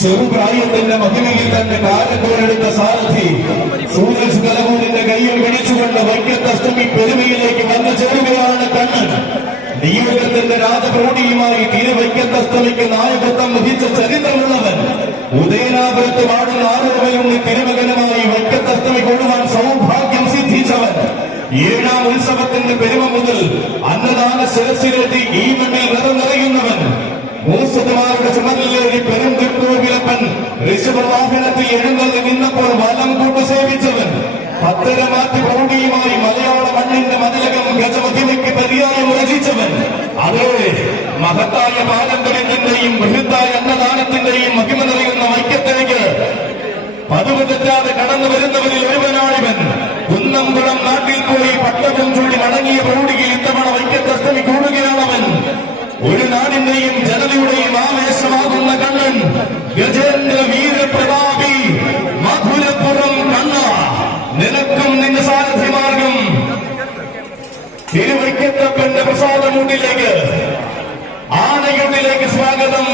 ചെറുപ്രായത്തിന്റെ മഹിമയിൽ തന്നെ കാലത്തോടെടുത്ത സാരഥി സൂരജ് കലമൂരിന്റെ കയ്യിൽ പിടിച്ചുകൊണ്ട് വൈക്കത്തഷ്ടമി പെരുമയിലേക്ക് വന്നു ചേരുകയാണ് കണ്ണൻ. നിയോഗത്തിന്റെ രാജപ്രൗഢിയുമായി തിരുവൈക്കത്തഷ്ടമിക്ക് നായകത്വം വഹിച്ച ചരിത്രമുള്ളവൻ. ഉദയനാപുരത്ത് വാടുന്ന ആറുമയുണ്ണി തിരുമകനുമായി വൈക്കത്തഷ്ടമി കൊള്ളുവാൻ സൗഭാഗ്യം സിദ്ധിച്ചവൻ. ഏഴാം ഉത്സവത്തിന്റെ പെരുമ മുതൽ അന്നദാന ശിരസിലേറ്റി ഈ മണ്ണിൽ നിറനിറയുന്നവൻ മൂസതുമാരുടെ ചുമതലയേറി പെരും ഋഷഭവാഹനത്തിൽ എഴുന്നള്ളി നിന്നപ്പോൾ വലം കൊണ്ട് സേവിച്ചവൻ പത്തര മാറ്റി പ്രൗഢിയുമായി മലയാള മണ്ണിന്റെ മതിലകം ഗജമഹിമയ്ക്ക് പര്യായം രചിച്ചവൻ അതേ മഹത്തായ പാരമ്പര്യത്തിന്റെയും ബൃഹത്തായ അന്നദാനത്തിന്റെയും മഹിമ നിറയുന്ന വൈക്കത്തേക്ക് പതിവ് തെറ്റാതെ കടന്നു വരുന്നവരിൽ ഒരുവനാണിവൻ. കുന്നംകുളം നാട്ടിൽ പോയി പട്ടവും ചൂടി മടങ്ങിയ പ്രൗഢിയിൽ ഇത്തവണ വൈക്കത്തഷ്ടമി കൂടുകയാണവൻ ഒരു നാടിന്റെയും ജനതയുടെയും ആവേശമാകുന്ന കണ്ണൻ തിരുവൈക്കത്തപ്പന്റെ പ്രസാദമൂട്ടിലേക്ക് ആനയുട്ടിലേക്ക് സ്വാഗതം.